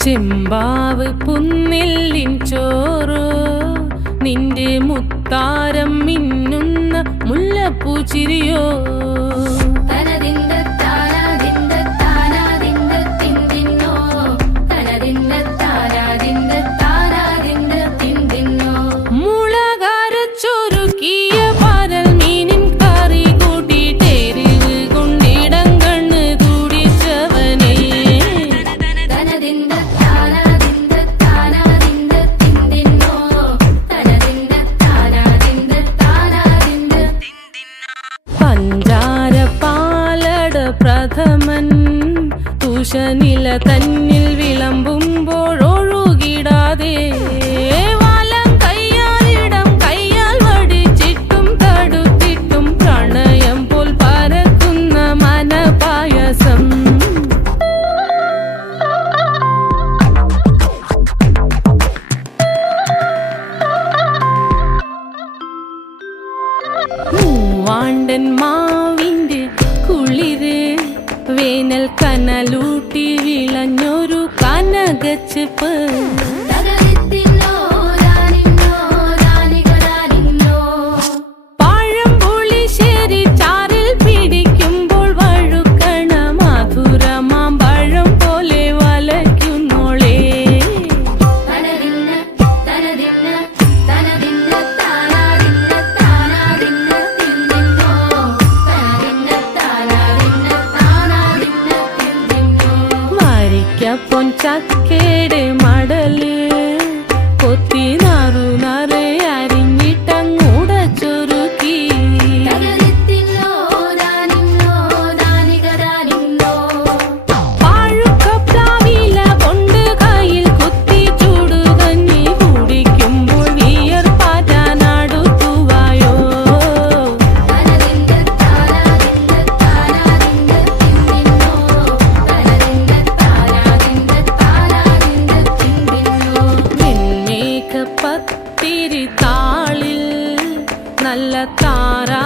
ചെമ്പാവ് പുന്നെല്ലിൻ ചോറോ നിന്റെ മുത്താരം മിന്നുന്ന മുല്ലപ്പൂ ചിരിയോ പ്രഥമൻ തുഷനില തന്നിൽ വിളമ്പുമ്പോഴൊഴുകിടാതെ വലം കയ്യാലിടം കയ്യാൽ വടിച്ചിട്ടും തടുത്തിട്ടും പ്രണയം പോൽ പരക്കുന്ന മനപായസം മൂവാണ്ടൻ മാവിന്റെ കുളിര് വേനൽ കനലൂട്ടി വിളഞ്ഞൊരു കനകച്ചെപ്പ് പഴംപുളിശ്ശേരി ചാറിൽ പിടിക്കുമ്പോൾ വഴുക്കണ മധുരമാം പഴം പോലെ വലയ്ക്കുന്നോളേ പൊൻചക്കയുടെ മടല് കൊത്തി നാറു നറെ അരിഞ്ഞിട്ടങ്ങൂട ചൊരുക്കി പാഴുക്കപ്ലാവില കൊണ്ട് കയ്യിൽ കുത്തി ചൂടുകഞ്ഞി കുടിക്കുമ്പോൾ വിയർപ്പാറ്റാനടുത്തുവായോ പത്തിരി താളിൽ നല്ല താരാ